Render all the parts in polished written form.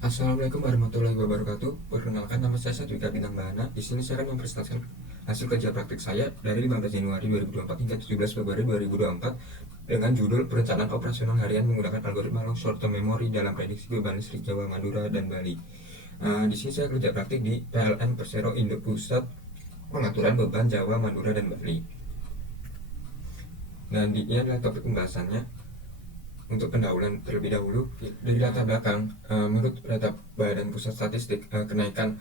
Assalamualaikum warahmatullahi wabarakatuh. Perkenalkan, nama saya Satwika Bintang Bahana. Di sini saya akan mempresentasikan hasil kerja praktik saya dari 15 Januari 2024 hingga 17 Februari 2024 dengan judul Perencanaan Operasional Harian menggunakan algoritma long short term memory dalam prediksi beban listrik Jawa, Madura, dan Bali. Di sini saya kerja praktik di PLN Persero Indo Pusat Pengaturan Beban Jawa, Madura, dan Bali. Dan ini adalah topik pembahasannya. Untuk pendahuluan terlebih dahulu dari latar belakang, menurut data Badan Pusat Statistik, kenaikan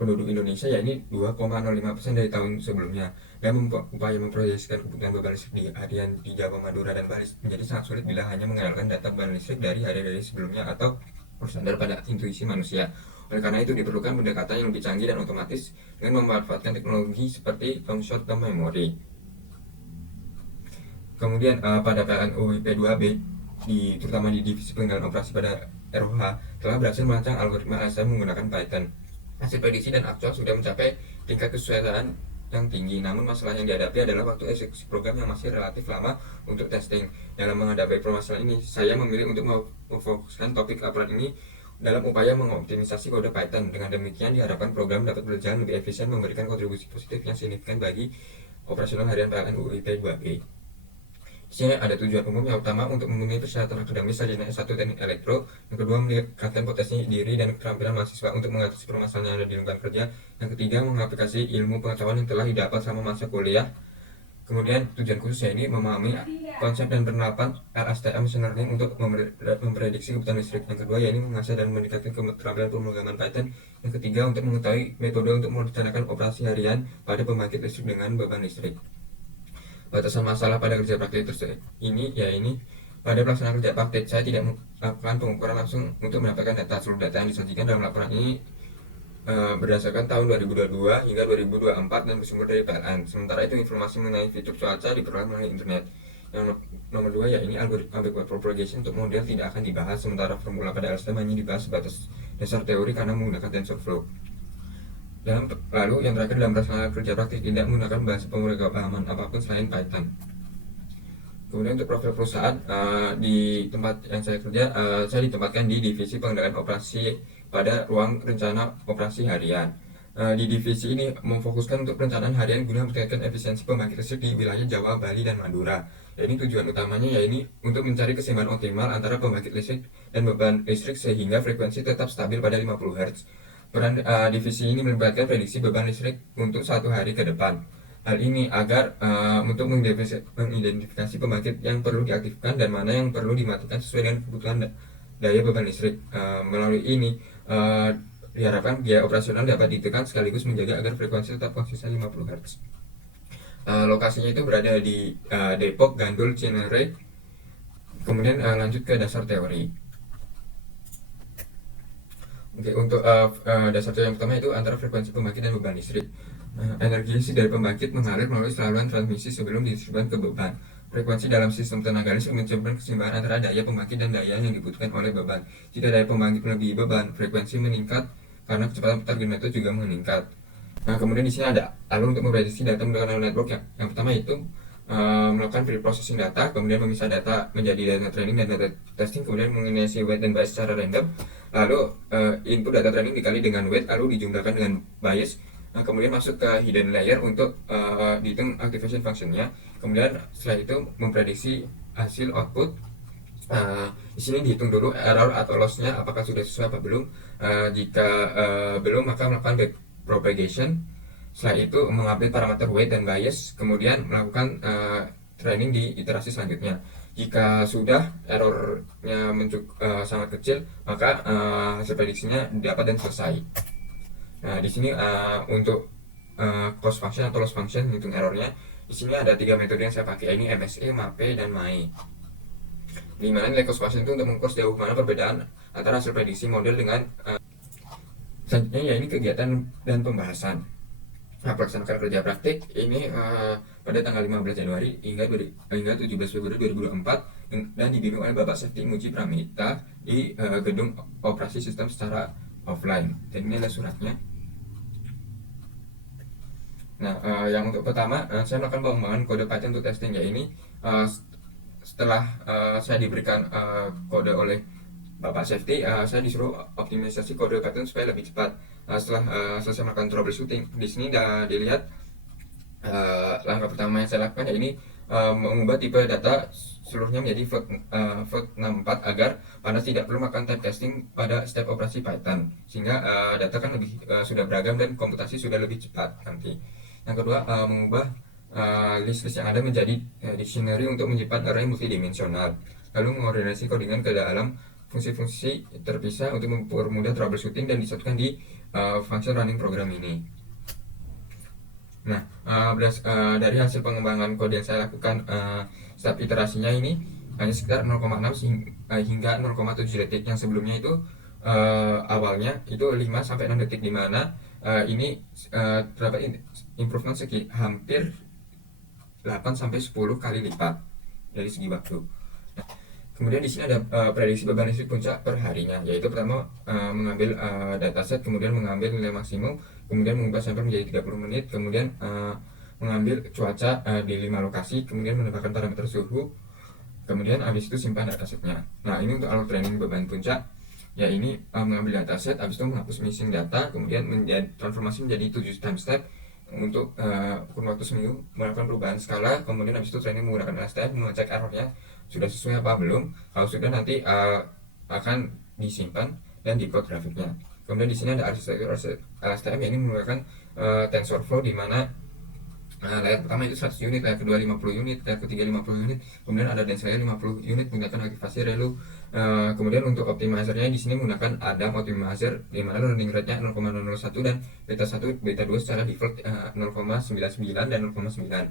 penduduk Indonesia ya ini 2,05% dari tahun sebelumnya, dan upaya memproyeksikan kebutuhan beban listrik di harian di Jawa, Madura, dan Bali menjadi sangat sulit bila hanya mengandalkan data beban listrik dari hari-hari sebelumnya atau bersandar pada intuisi manusia. Oleh karena itu diperlukan pendekatan yang lebih canggih dan otomatis dengan memanfaatkan teknologi seperti long short term memory. Kemudian pada PLN UIP 2B, terutama di divisi pengendalian operasi pada ROH, telah berhasil merancang algoritma ASM menggunakan Python. Hasil prediksi dan aktual sudah mencapai tingkat kesesuaian yang tinggi, namun masalah yang dihadapi adalah waktu eksekusi program yang masih relatif lama untuk testing. Dalam menghadapi permasalahan ini, saya memilih untuk memfokuskan topik laporan ini dalam upaya mengoptimisasi kode Python. Dengan demikian diharapkan program dapat berjalan lebih efisien, memberikan kontribusi positif yang signifikan bagi operasional harian PLN UIP 2B. Di sini ada tujuan umum. Yang pertama, untuk memenuhi persyaratan akademis sarjana S1 Teknik Elektro. Yang kedua, meningkatkan potensi diri dan keterampilan mahasiswa untuk mengatasi permasalahan yang ada di lingkungan kerja. Yang ketiga, mengaplikasi ilmu pengetahuan yang telah didapat selama masa kuliah. Kemudian tujuan khususnya ini memahami konsep dan penerapan LSTM machine learning untuk memprediksi kebutuhan listrik. Yang kedua, yaitu mengasah dan meningkatkan keterampilan pemrograman Python. Yang ketiga, untuk mengetahui metode untuk merencanakan operasi harian pada pembangkit listrik dengan beban listrik. Batasan masalah pada kerja praktik ini pada pelaksanaan kerja praktik saya tidak melakukan pengukuran langsung untuk mendapatkan data. Seluruh data yang disajikan dalam laporan ini berdasarkan tahun 2022 hingga 2024 dan bersumber dari PLN. Sementara itu informasi mengenai fitur cuaca diperoleh melalui internet. Yang nomor 2 algoritma backward propagation untuk model tidak akan dibahas, sementara formula pada LSTM hanya dibahas sebatas dasar teori karena menggunakan TensorFlow. Dan lalu yang terakhir, dalam pelaksanaan kerja praktik tidak menggunakan bahasa pemrograman apapun selain Python. Kemudian untuk profil perusahaan, di tempat yang saya kerja, saya ditempatkan di divisi pengendalian operasi pada ruang rencana operasi harian. Di divisi ini memfokuskan untuk perencanaan harian guna meningkatkan efisiensi pembangkit listrik di wilayah Jawa, Bali, dan Madura. Ini tujuan utamanya untuk mencari keseimbangan optimal antara pembangkit listrik dan beban listrik sehingga frekuensi tetap stabil pada 50 Hz. Peran divisi ini melibatkan prediksi beban listrik untuk satu hari ke depan. Hal ini agar untuk mengidentifikasi pembangkit yang perlu diaktifkan dan mana yang perlu dimatikan sesuai dengan kebutuhan daya beban listrik. Melalui ini diharapkan biaya operasional dapat ditekan sekaligus menjaga agar frekuensi tetap konsisten 50 Hz. Lokasinya itu berada di Depok, Gandul, Cinere. Kemudian lanjut ke dasar teori. Oke, untuk dasar teori yang pertama itu antara frekuensi pembangkit dan beban listrik. Energi listrik dari pembangkit mengalir melalui saluran transmisi sebelum didistribusikan ke beban. Frekuensi dalam sistem tenaga listrik mencerminkan keseimbangan antara daya pembangkit dan daya yang dibutuhkan oleh beban. Jika daya pembangkit melebihi beban, frekuensi meningkat karena kecepatan putar generator juga meningkat. Nah, kemudian di sini ada alur untuk memprediksi data menggunakan neural network. Yang pertama itu melakukan pre-processing data, kemudian memisah data menjadi data training dan data testing, kemudian menginisiasi weight dan bias secara random. Lalu input data training dikali dengan weight, lalu dijumlahkan dengan bias. Kemudian masuk ke hidden layer untuk dihitung activation functionnya. Kemudian setelah itu memprediksi hasil output. Di sini dihitung dulu error atau lossnya apakah sudah sesuai apa belum. Jika belum, maka melakukan back propagation. Setelah itu mengupdate parameter weight dan bias, kemudian melakukan training di iterasi selanjutnya. Jika sudah errornya sangat kecil, maka hasil prediksinya dapat dan selesai. Nah, di sini untuk cost function atau loss function hitung errornya, di sini ada 3 metode yang saya pakai, ini MSE, MAPE, dan MAE. Di mana nilai cost function itu untuk mengukur sejauh mana perbedaan antara hasil prediksi model dengan selanjutnya ini kegiatan dan pembahasan. Melaksanakan kerja praktik ini pada tanggal 15 Januari hingga 17 Februari 2024 dan dibimbing oleh Bapak Safety Muji Pramita di gedung operasi sistem secara offline. Dan ini adalah suratnya. Nah, yang untuk pertama saya melakukan pengembangan kode Python untuk testing, setelah saya diberikan kode oleh Bapak Safety, saya disuruh optimisasi kode Python supaya lebih cepat. Setelah selesai melakukan troubleshooting, di sini dilihat langkah pertama yang saya lakukan, yaitu mengubah tipe data seluruhnya menjadi float 64 agar Panas tidak perlu melakukan type casting pada step operasi Python, sehingga data kan lebih sudah beragam dan komputasi sudah lebih cepat nanti. Yang kedua, mengubah list-list yang ada menjadi dictionary untuk menyimpan array multidimensional, lalu mengordinasi codingan ke dalam fungsi-fungsi terpisah untuk mempermudah troubleshooting dan disatukan di function running program ini. Nah, dari hasil pengembangan kode yang saya lakukan, setiap iterasinya ini hanya sekitar 0,6 hingga 0,7 detik. Yang sebelumnya itu awalnya itu 5 sampai 6 detik, di mana ini terdapat improvement hampir 8 sampai 10 kali lipat dari segi waktu. Kemudian di sini ada prediksi beban listrik puncak per harinya, yaitu pertama mengambil dataset, kemudian mengambil nilai maksimum, kemudian mengubah sampel menjadi 30 menit, kemudian mengambil cuaca di 5 lokasi, kemudian menambahkan parameter suhu, kemudian habis itu simpan datasetnya. Nah, ini untuk alur training beban puncak, ya ini mengambil dataset, habis itu menghapus missing data, kemudian transformasi menjadi 7 time step untuk kurun waktu seminggu, melakukan perubahan skala, kemudian habis itu training menggunakan LSTM, mengecek errornya sudah sesuai apa belum. Kalau sudah, nanti akan disimpan dan diplot grafiknya. Kemudian di sini ada arsitektur LSTM, yang ini menggunakan TensorFlow, di mana layer pertama itu 100 unit, layer kedua 50 unit, layer ketiga 50 unit, kemudian ada dense layer 50 unit menggunakan aktivasi relu. Kemudian untuk optimizernya di sini menggunakan Adam Optimizer, di mana learning rate-nya 0,001 dan beta 1, beta 2 secara default 0,99 dan 0,9.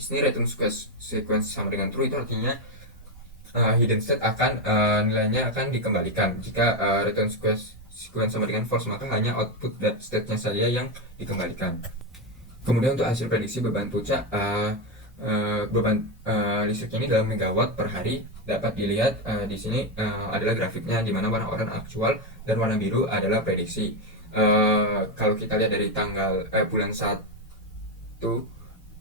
Di sini return sequence sama dengan true, itu artinya hidden state akan nilainya akan dikembalikan. Jika return sequence sama dengan false, maka hanya output state-nya saja yang dikembalikan. Kemudian untuk hasil prediksi beban puncak, beban listriknya ini dalam megawatt per hari, dapat dilihat di sini adalah grafiknya, di mana warna oranye aktual dan warna biru adalah prediksi. Kalau kita lihat dari tanggal bulan 1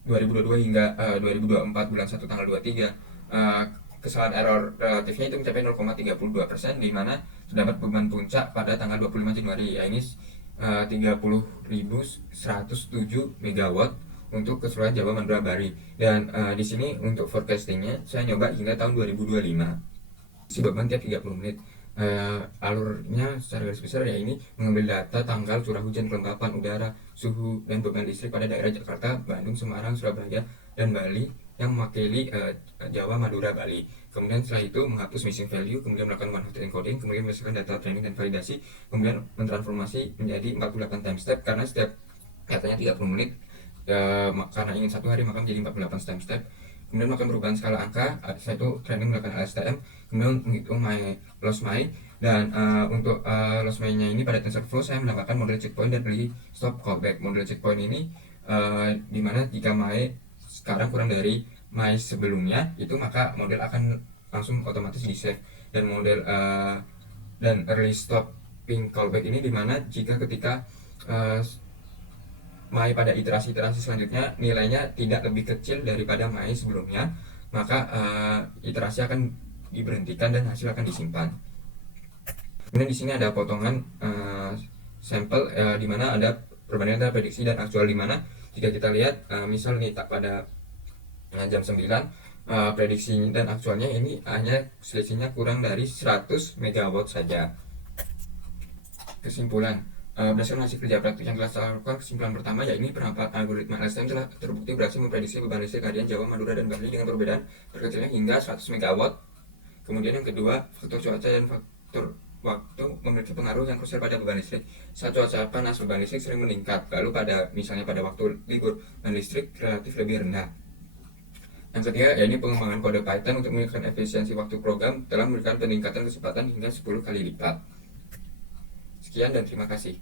2022 hingga 2024 bulan 1 tanggal 23, kesalahan error relatifnya itu mencapai 0,32%, di mana terdapat beban puncak pada tanggal 25 Januari, yaitu 30.107 megawatt untuk keseluruhan Jawa, Madura, Bali. Dan di sini untuk forecastingnya saya nyoba hingga tahun 2025. Si beban tiap 30 menit. Alurnya secara garis besar, ya ini mengambil data tanggal, curah hujan, kelembapan udara, suhu, dan beban listrik pada daerah Jakarta, Bandung, Semarang, Surabaya, dan Bali yang mewakili Jawa, Madura, Bali. Kemudian setelah itu menghapus missing value, kemudian melakukan one hot encoding, kemudian menghasilkan data training dan validasi, kemudian mentransformasi menjadi 48 time step, karena setiap katanya 30 menit, karena ingin satu hari maka menjadi 48 time step. Kemudian melakukan perubahan skala angka, saya itu training menggunakan LSTM, kemudian menghitung loss my, dan untuk loss my-nya ini pada TensorFlow saya menambahkan model checkpoint dan early stop callback. Model checkpoint ini dimana jika my sekarang kurang dari my sebelumnya, itu maka model akan langsung otomatis di save. Dan model dan early stopping callback ini dimana jika ketika my pada iterasi selanjutnya nilainya tidak lebih kecil daripada my sebelumnya, maka iterasi akan diberhentikan dan hasil akan disimpan. Kemudian di sini ada potongan sampel di mana ada perbandingan antara prediksi dan aktual, di mana jika kita lihat misal nih pada jam 9, prediksi dan aktualnya ini hanya selisihnya kurang dari 100 megawatt saja. Kesimpulan, berdasarkan hasil kerja praktik yang telah saya lakukan, kesimpulan pertama, yaitu penerapan algoritma LSTM telah terbukti berhasil memprediksi beban listrik harian Jawa, Madura, dan Bali dengan perbedaan terkecilnya hingga 100 megawatt. Kemudian yang kedua, faktor cuaca dan faktor waktu memiliki pengaruh yang krusial pada beban listrik. Saat cuaca panas, beban listrik sering meningkat, lalu misalnya pada waktu libur, beban listrik relatif lebih rendah. Yang ketiga, yaitu pengembangan kode Python untuk meningkatkan efisiensi waktu program telah memberikan peningkatan kecepatan hingga 10 kali lipat. Sekian dan terima kasih.